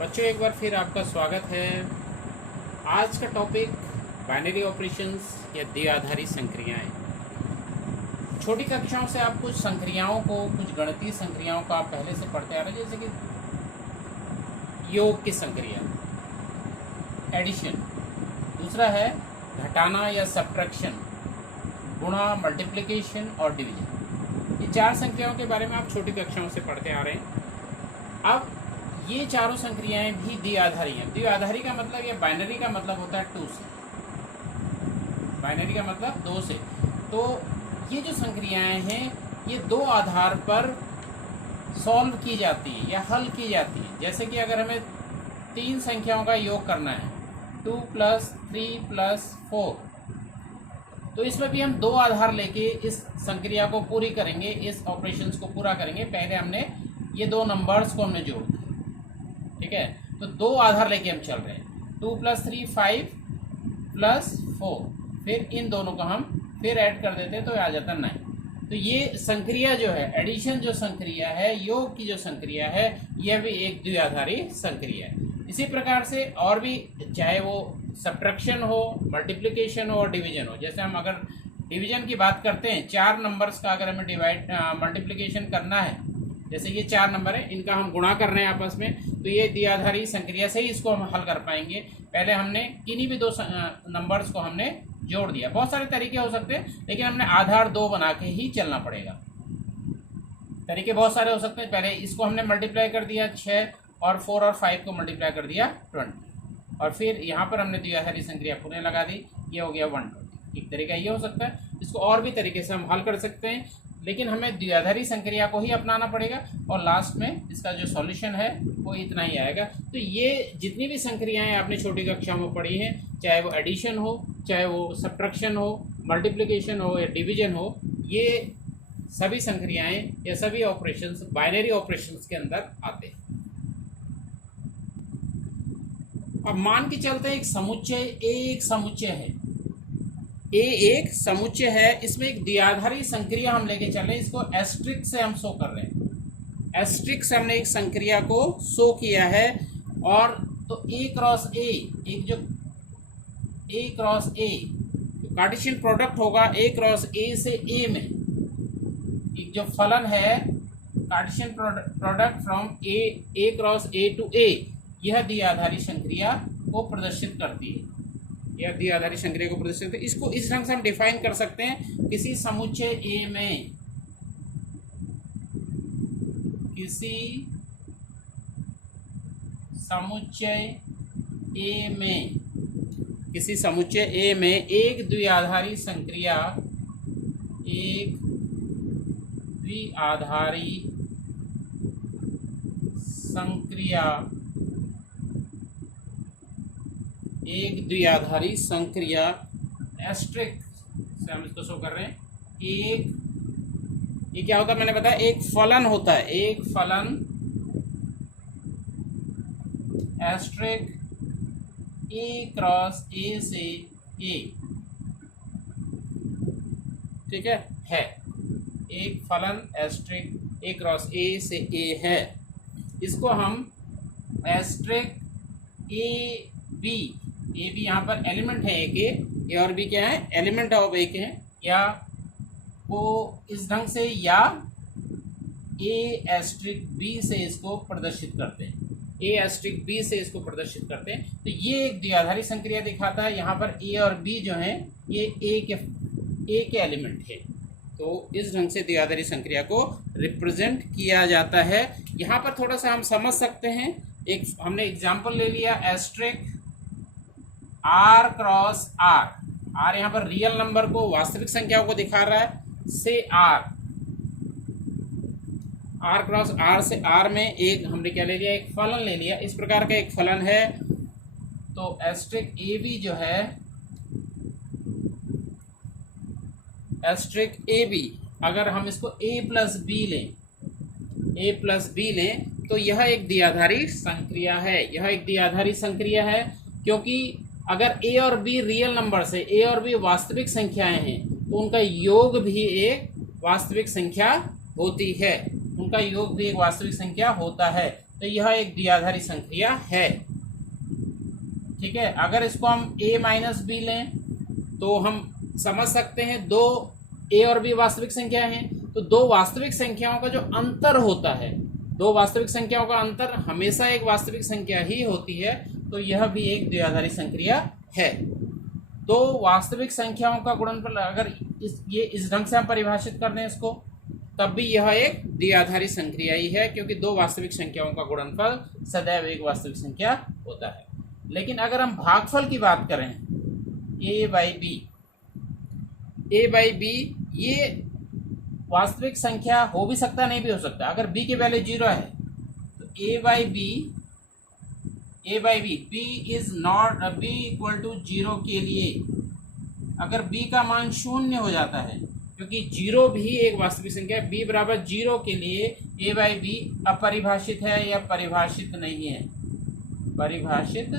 बच्चों, एक बार फिर आपका स्वागत है। आज का टॉपिक बाइनरी ऑपरेशंस या द्विआधारी संक्रियाएं। छोटी कक्षाओं से आप कुछ संक्रियाओं को, कुछ गणितीय संक्रियाओं को आप पहले से पढ़ते आ रहे हैं, जैसे कि योग की संक्रिया, एडिशन, दूसरा है घटाना या सब्ट्रैक्शन, गुणा, मल्टीप्लिकेशन और डिवीजन। ये चार संक्रियाओं के बारे में आप छोटी कक्षाओं से पढ़ते आ रहे हैं। अब ये चारों संक्रियाएं भी द्विआधारी हैं। द्विआधारी का मतलब या बाइनरी का मतलब होता है टू से, बाइनरी का मतलब दो से। तो ये जो संक्रियाएं हैं ये दो आधार पर सॉल्व की जाती है या हल की जाती है। जैसे कि अगर हमें तीन संख्याओं का योग करना है, 2 + 3 + 4, तो इसमें भी हम दो आधार लेके इस संक्रिया को पूरी करेंगे, इस ऑपरेशंस को पूरा करेंगे। पहले हमने ये दो नंबर्स को हमने जोड़ दिया, ठीक है। तो दो आधार लेके हम चल रहे हैं, 2 + 3 5 + 4, फिर इन दोनों को हम फिर ऐड कर देते हैं तो आ जाता 9। तो ये संक्रिया जो है, एडिशन जो संक्रिया है, योग की जो संक्रिया है, यह भी एक द्विआधारी संक्रिया है। इसी प्रकार से और भी, चाहे वो सब्ट्रैक्शन हो, मल्टीप्लिकेशन हो और डिवीजन हो। जैसे हम अगर डिवीजन की बात करते हैं, चार नंबर्स का अगर हमें मल्टीप्लिकेशन करना है, जैसे ये चार नंबर है, इनका हम गुणा कर रहे हैं आपस में, तो ये द्विआधारी संक्रिया से ही इसको हम हल कर पाएंगे। पहले हमने किन्हीं भी दो नंबर्स को हमने जोड़ दिया। बहुत सारे तरीके हो सकते हैं, लेकिन हमने आधार दो बना के ही चलना पड़ेगा। तरीके बहुत सारे हो सकते हैं। पहले इसको हमने मल्टीप्लाई कर दिया 6, और 4 और 5 को मल्टीप्लाई कर दिया 20, और फिर यहाँ पर हमने द्विआधारी संक्रिया पुनः लगा दी, ये हो गया 120। एक तरीका ये हो सकता है। इसको और भी तरीके से हम हल कर सकते हैं, लेकिन हमें द्विआधारी संक्रिया को ही अपनाना पड़ेगा, और लास्ट में इसका जो सॉल्यूशन है वो इतना ही आएगा। तो ये जितनी भी संक्रियाएं आपने छोटी कक्षाओं में पढ़ी हैं, चाहे वो एडिशन हो, चाहे वो सब्ट्रैक्शन हो, मल्टीप्लिकेशन हो या डिवीजन हो, ये सभी संक्रियाएं या सभी ऑपरेशंस बाइनरी ऑपरेशंस के अंदर आते हैं। अब मान के चलते हैं एक समुच्चय ए एक समुच्चय है, ए एक समुच्चय है, इसमें एक द्विआधारी संक्रिया हम लेके चल रहे हैं। इसको एस्ट्रिक से हम शो कर रहे हैं। एस्ट्रिक से हमने एक संक्रिया को शो किया है, और तो ए क्रॉस ए, एक जो ए क्रॉस ए कार्टेशियन प्रोडक्ट होगा ए क्रॉस ए से ए में, एक जो फलन है Cartesian product from A cross A to A, यह द्विआधारी संक्रिया को प्रदर्शित करती है। यह द्विआधारी संक्रिया को प्रदर्शित करती है। इसको इस ढंग से हम डिफाइन कर सकते हैं, किसी समुच्चय ए में, किसी समुच्चय ए में, किसी समुच्चय ए में एक द्विआधारी संक्रिया, एक द्विआधारी संक्रिया, एक द्विआधारी संक्रिया एस्ट्रिक से हम इसको शो कर रहे हैं। एक, ये क्या होता है मैंने बताया, एक फलन होता है, एक फलन एस्ट्रिक ए क्रॉस ए से ए, ठीक है एक फलन एस्ट्रिक ए क्रॉस ए से ए है। इसको हम asterisk a b, a b यहाँ पर एलिमेंट है एक, ए और बी क्या है, एलिमेंट ऑफ एक है, या को इस ढंग से, या ए एस्ट्रिक बी से इसको प्रदर्शित करते हैं, ए एस्ट्रिक बी से इसको प्रदर्शित करते हैं। तो ये एक द्विआधारी संक्रिया दिखाता है। यहाँ पर ए और बी जो है ये ए के एलिमेंट है। तो इस ढंग से द्विआधारी संक्रिया को रिप्रेजेंट किया जाता है। यहाँ पर थोड़ा सा हम समझ सकते हैं, एक हमने एग्जाम्पल ले लिया, asterisk r cross r, r यहाँ पर रियल नंबर को, वास्तविक संख्याओं को दिखा रहा है, से आर, आर क्रॉस आर से आर में एक हमने क्या ले लिया, एक फलन ले लिया। इस प्रकार का एक फलन है। तो एस्ट्रिक ए बी जो है, एस्ट्रिक ए बी, अगर हम इसको ए प्लस बी लें, तो यह एक द्विआधारी संक्रिया है। यह एक द्विआधारी संक्रिया है, क्योंकि अगर ए और बी रियल नंबर से, ए और बी वास्तविक संख्याएं हैं, तो उनका योग भी एक वास्तविक संख्या होती है, उनका योग भी एक वास्तविक संख्या होता है। तो यह एक द्विआधारी संक्रिया है। ठीक है, अगर इसको हम a माइनस बी लें तो हम समझ सकते हैं दो a और b वास्तविक संख्या हैं, तो दो वास्तविक संख्याओं का जो अंतर होता है, दो वास्तविक संख्याओं का अंतर हमेशा एक वास्तविक संख्या ही होती है, तो यह भी एक द्विआधारी संक्रिया है। दो वास्तविक संख्याओं का गुणनफल अगर इस ढंग से हम परिभाषित कर दें इसको, तब भी यह एक द्विआधारी संक्रिया ही है, क्योंकि दो वास्तविक संख्याओं का गुणनफल सदैव एक वास्तविक संख्या होता है। लेकिन अगर हम भागफल की बात करें a बाई बी, ये वास्तविक संख्या हो भी सकता नहीं भी हो सकता। अगर b की वैल्यू 0 है तो a by b b is not b equal to 0 के लिए अगर b का मान 0 हो जाता है, क्योंकि 0 भी एक वास्तविक संख्या है, b बराबर 0 के लिए a बाई बी अपरिभाषित है या परिभाषित नहीं है, परिभाषित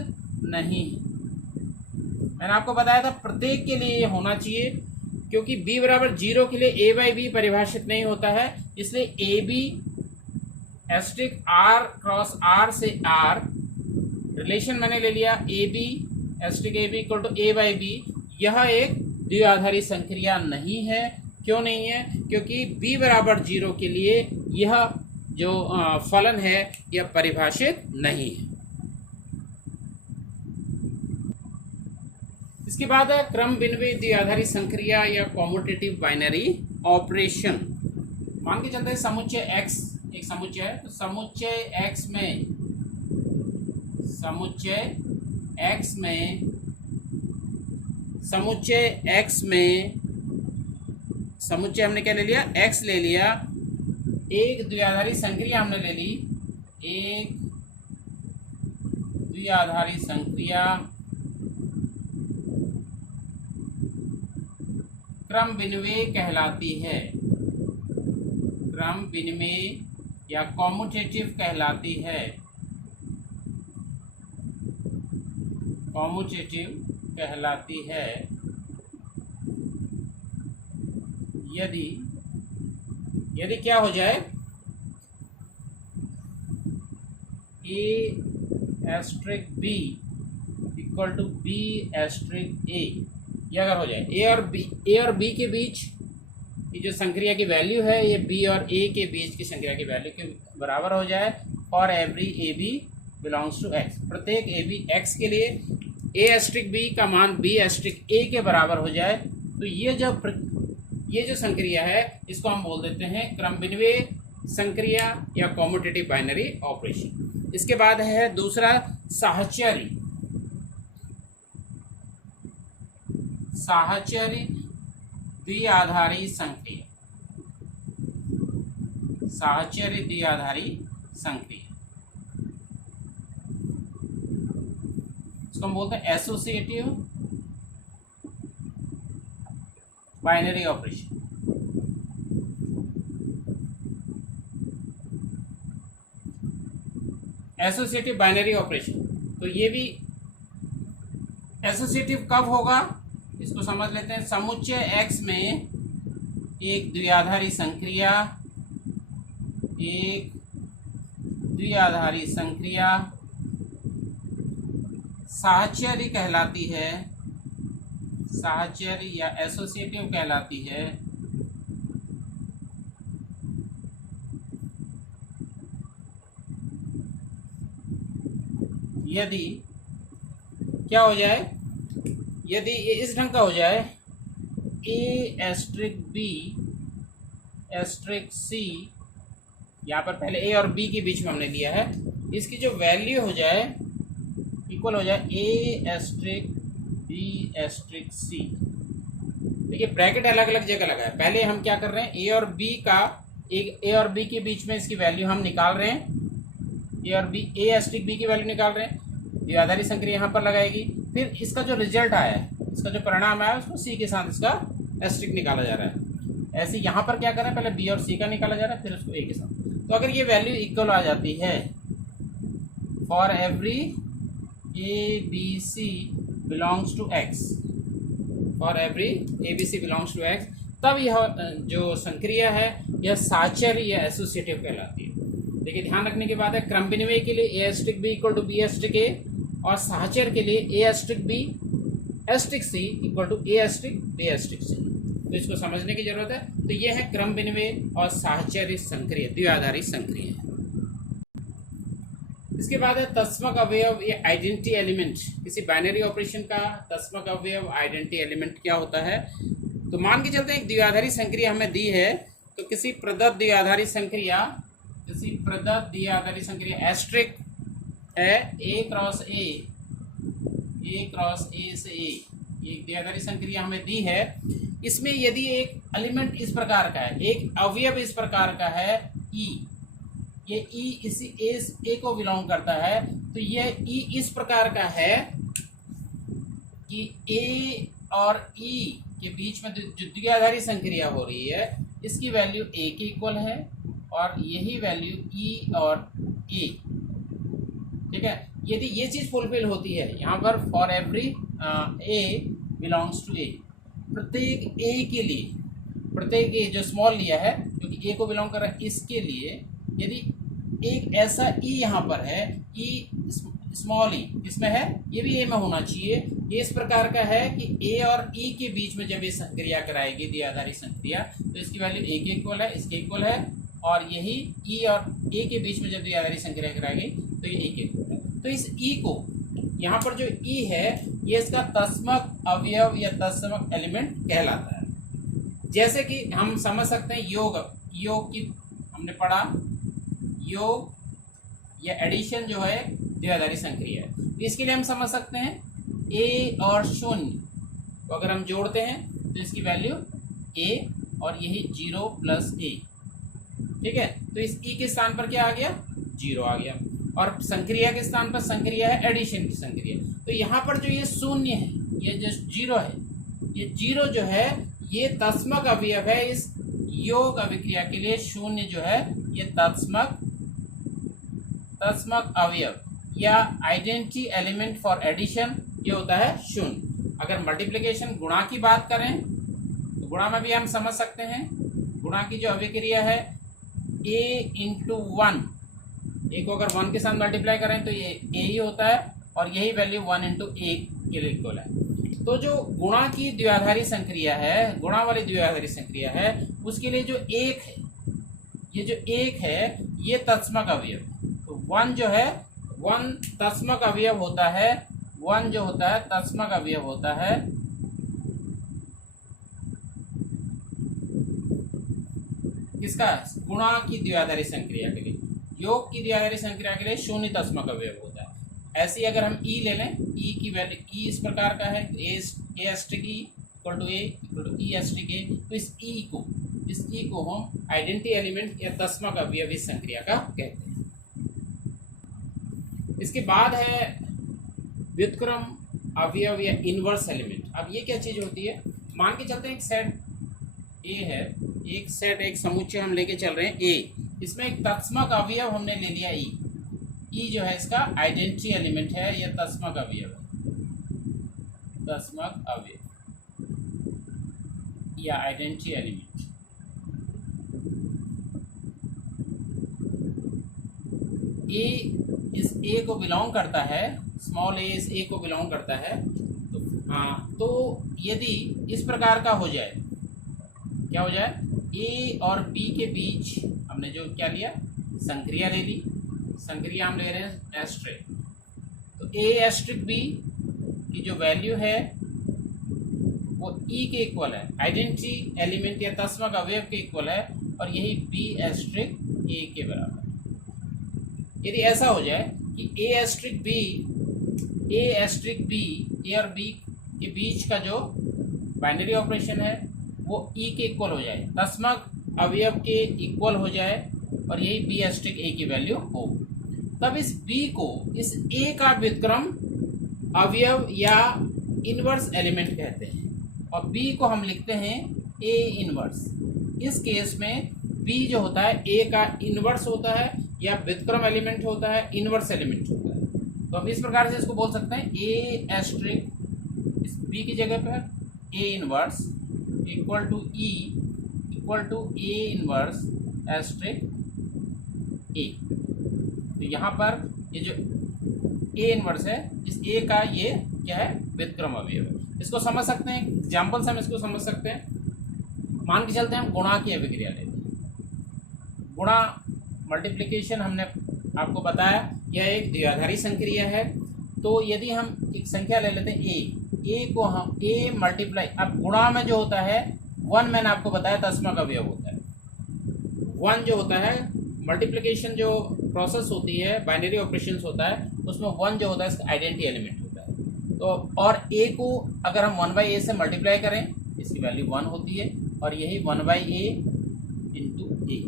नहीं है। मैंने आपको बताया था प्रत्येक के लिए ये होना चाहिए, क्योंकि b बराबर 0 के लिए a बाई बी परिभाषित नहीं होता है, इसलिए a b asterisk r cross r से r रिलेशन मैंने ले लिया, a b asterisk a b equal to a by b. यह एक द्विआधारी संक्रिया नहीं है। क्यों नहीं है? क्योंकि b बराबर 0 के लिए यह जो फलन है यह परिभाषित नहीं है। इसके बाद है क्रम बिन्वयी द्विआधारी संक्रिया या कॉम्यूटेटिव बाइनरी ऑपरेशन। मान के चलते हैं समुच्चय x एक समुच्चय है, तो समुच्चय x में समुच्चय हमने क्या ले लिया? x ले लिया। एक द्विआधारी संक्रिया हमने ले ली, एक द्विआधारी संक्रिया क्रम विनिमेय कहलाती है, क्रम विनिमेय या कॉम्यूटेटिव कहलाती है, कॉम्यूटेटिव कहलाती है यदि क्या हो जाए a asterisk b equal to b asterisk a, ये अगर हो जाए a और b के बीच ये जो संक्रिया की वैल्यू है ये b और a के बीच की संक्रिया की वैल्यू के बराबर हो जाए, और every a b belongs to x, प्रत्येक a b x के लिए a एस्ट्रिक b का मान b एस्ट्रिक a के बराबर हो जाए, तो ये जो संक्रिया है इसको हम बोल देते हैं क्रम विनिमेय संक्रिया या कॉम्यूटेटिव बाइनरी ऑपरेशन। इसके बाद है दूसरा साहचर्य द्विआधारी संक्रिया, साहचर्य द्विआधारी संक्रिया, इसको हम बोलते हैं associative binary operation. Associative binary operation, तो ये भी एसोसिएटिव कब होगा इसको समझ लेते हैं। समुच्चय x में एक द्विआधारी संक्रिया, एक द्विआधारी संक्रिया साहचर्य कहलाती है, साहचर्य या एसोसिएटिव कहलाती है यदि क्या हो जाए, यदि ये इस ढंग का हो जाए a asterisk b asterisk c, यहाँ पर पहले a और b के बीच में हमने लिया है, इसकी जो वैल्यू हो जाए इक्वल हो जाए a asterisk b asterisk c। देखिए ब्रैकेट अलग अलग जगह लगा है, पहले हम क्या कर रहे हैं a और b का a और b के बीच में इसकी वैल्यू हम निकाल रहे हैं, a और b a एस्ट्रिक b की वैल्यू निकाल रहे हैं, द्विआधारी संक्रिया यहाँ पर लगाएगी, फिर इसका जो रिजल्ट आया है, इसका जो परिणाम आया है उसको c के साथ इसका एस्ट्रिक निकाला जा रहा है। ऐसे यहाँ पर क्या कर रहे हैं, पहले b और c का निकाला जा रहा है, फिर उसको a के साथ। तो अगर ये वैल्यू इक्वल आ जाती है for every a b c belongs to x, for every a b c belongs to x, तब यह जो संक्रिया है यह साहचर्य या एसोसिएटिव कहलाती है। देखिए ध्यान रखने की बात है, क्रम विनिमय के लिए A asterisk B equal to B asterisk A, और साहचर्य के लिए A asterisk B asterisk C equal to A asterisk B asterisk C. तो इसको समझने की जरूरत है। तो ये है क्रम विनिमय और साहचर्य संक्रिय, द्विआधारी संक्रिय। इसके बाद है तत्समक अवयव या आइडेंटिटी एलिमेंट। किसी बाइनरी ऑपरेशन का तत्समक अवयव आइडेंटिटी एलिमेंट क्या होता है? तो मान के चलते हैं एक द्विआधारी संक्रिया हमें दी है, तो किसी प्रदत्त द्विआधारी संक्रिया एस्ट्रिक है ए क्रॉस ए से ए, ये द्विआधारी संक्रिया हमें दी है। इसमें यदि एक एलिमेंट इस प्रकार का है, एक अवयव इस प्रकार का है ई, ये ई इसी ए को बिलोंग करता है, तो ये ई इस प्रकार का है कि ए और ई के बीच में जो द्विआधारी संक्रिया हो रही है इसकी वैल्यू ए के इक्वल है, और यही वैल्यू ई और ए, ठीक है। यदि ये चीज फुलफिल होती है यहाँ पर, for every A belongs to A, प्रत्येक ए के लिए, प्रत्येक ए जो स्मॉल लिया है क्योंकि ए को बिलोंग कर रहा है, इसके लिए यदि एक ऐसा ई यहाँ पर है, ई स्मॉल ई इसमें है, ये भी ए में होना चाहिए, ये इस प्रकार का है कि ए और ई के बीच में जब ये संक्रिया कराएगी द्विआधारी संक्रिया, तो इसकी वैल्यू ए के इक्वल है, इसके इक्वल है, और यही ई और ए के बीच में जब द्विआधारी संक्रिया कराएगी तो ये ए के इक्वल है। तो इस ई को, यहाँ पर जो ई है ये इसका तत्समक अवयव या तत्समक एलिमेंट कहलाता है। जैसे कि हम समझ सकते हैं योग की हमने पढ़ा, योग या एडिशन जो है द्विआधारी संक्रिया है, तो इसके लिए हम समझ सकते हैं ए और शून्य को अगर हम जोड़ते हैं तो इसकी वैल्यू ए, और यही 0 प्लस ए, ठीक है। तो इस ई के स्थान पर क्या आ गया? 0 आ गया, और संक्रिया के स्थान पर संक्रिया है एडिशन की संक्रिया। तो यहाँ पर जो ये शून्य है, ये जो 0 है, ये 0 जो है ये तत्समक अवयव है इस योग अभिक्रिया के लिए। शून्य जो है ये तत्समक अवयव या आइडेंटिटी एलिमेंट फॉर एडिशन, ये होता है शून्य। अगर मल्टीप्लिकेशन गुणा की बात करें तो गुणा में भी हम समझ सकते हैं, गुणा की जो अभिक्रिया है a इंटू 1, ए को अगर 1 के साथ मल्टीप्लाई करें तो ये ए ही होता है, और यही वैल्यू 1 इंटू ए के लिए इक्वल है। तो जो गुणा की द्विआधारी संक्रिया है, गुणा वाली द्विआधारी संक्रिया है, उसके लिए जो एक है, ये जो एक है ये तत्समक अवयव, तो 1 जो है 1 तत्समक अवयव होता है, 1 जो होता है तत्समक अवयव होता है किसका? गुणा की द्विआधारी संक्रिया के लिए। योग की द्विआधारी संक्रिया के लिए शून्य तत्समक अवयव होता है। ऐसे ही अगर हम ई ले लें, ई की वैल्यू, ई इस प्रकार का है, A asterisk E equal to A equal to E asterisk A, तो इस ई को हम आइडेंटिटी एलिमेंट या तत्समक अवयव इस संक्रिया का कहते हैं। इसके बाद है व्युत्क्रम अवयव या इनवर्स एलिमेंट। अब ये क्या चीज होती है? मान के चलते हैं एक सेट ए है, एक सेट, एक समुच्चय हम लेके चल रहे हैं ए, इसमें एक तत्समक अवयव हमने ले लिया ई, ई जो है इसका आइडेंटिटी एलिमेंट है या तत्समक अवयव है, तत्समक अवयव या आइडेंटिटी एलिमेंट। ए इस ए को बिलोंग करता है, स्मॉल ए इस ए को बिलोंग करता है, तो हाँ, तो यदि इस प्रकार का हो जाए, क्या हो जाए? ए और बी के बीच हमने जो क्या लिया, संक्रिया ले ली, संक्रिया हम ले रहे हैं एस्ट्रिक, तो ए एस्ट्रिक बी की जो वैल्यू है वो ई के इक्वल है, आइडेंटिटी एलिमेंट या तत्समक अवयव के इक्वल है, और यही बी एस्ट्रिक ए के बराबर। यदि ऐसा हो जाए कि ए एस्ट्रिक बी, ए और बी के बीच का जो बाइनरी ऑपरेशन है वो ई के इक्वल हो जाए, तत्समक अवयव के इक्वल हो जाए, और यही बी एस्ट्रिक ए की वैल्यू हो, तब इस बी को इस ए का व्युत्क्रम अवयव या इनवर्स एलिमेंट कहते हैं, और बी को हम लिखते हैं ए इनवर्स। इस केस में बी जो होता है ए का इनवर्स होता है या व्युत्क्रम एलिमेंट होता है, इनवर्स एलिमेंट होता है। तो हम इस प्रकार से इसको बोल सकते हैं ए एस्ट्रिक, इस बी की जगह पर A inverse equal to E equal to A inverse asterisk A. तो यहाँ पर ये जो ए इनवर्स है, इस ए का ये क्या है, व्युत्क्रम अवयव है। इसको समझ सकते हैं, एग्जाम्पल से हम इसको समझ सकते हैं। मान के चलते हैं हम गुणा की अभिक्रिया लेते हैं। गुणा मल्टीप्लिकेशन हमने आपको बताया, यह एक द्विआधारी संक्रिया है। तो यदि हम एक संख्या ले लेते हैं ए को हम ए मल्टीप्लाई, अब गुणा में जो होता है 1 मैंने आपको बताया दशमक अवयव होता है। 1 जो होता है, मल्टीप्लिकेशन जो प्रोसेस होती है, बाइनरी ऑपरेशंस होता है, उसमें 1 जो होता है इसका आइडेंटिटी एलिमेंट होता है। तो और ए को अगर हम 1/a से मल्टीप्लाई करें, इसकी वैल्यू 1 होती है, और यही 1/a इंटू ए,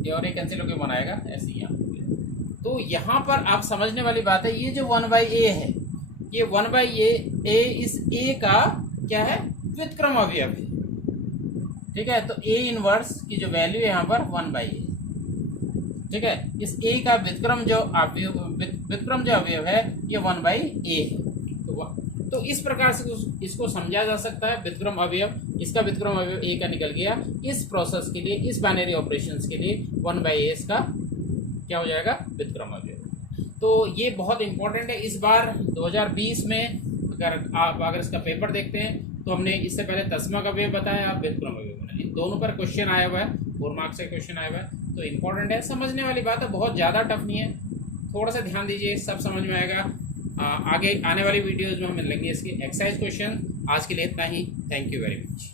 ये और ये कैंसिल होकर 1 आएगा, ऐसे ही यहाँ। तो यहाँ पर आप समझने वाली बात है, ये जो 1/a है, ये 1/a इस a का क्या है, व्युत्क्रम अवयव है। ठीक है, तो a इनवर्स की जो वैल्यू है यहाँ पर 1/a, ठीक है। इस a का व्युत्क्रम जो अवयव है ये 1/a है। तो इस प्रकार से इसको समझा जा सकता है। व्युत्क्रम अवयव, इसका व्युत्क्रम अवयव a का निकल गया। इस प्रोसेस के लिए, इस बाइनरी ऑपरेशंस के लिए 1/a इसका क्या हो जाएगा, व्युत्क्रम अवयव। तो ये बहुत इंपॉर्टेंट है। इस बार 2020 में अगर इसका पेपर देखते हैं तो हमने इससे पहले दशमक अवयव बताया, आप व्युत्क्रम अवयव बनाए। इन दोनों पर क्वेश्चन आया हुआ है, 4 मार्क्स का क्वेश्चन आया हुआ है। तो इंपॉर्टेंट है, समझने वाली बात है, बहुत ज़्यादा टफ नहीं है। थोड़ा सा ध्यान दीजिए, सब समझ में आएगा। आगे आने वाली वीडियोज़ में हम मिलेंगे इसके एक्सरसाइज क्वेश्चन। आज के लिए इतना ही। Thank you very much.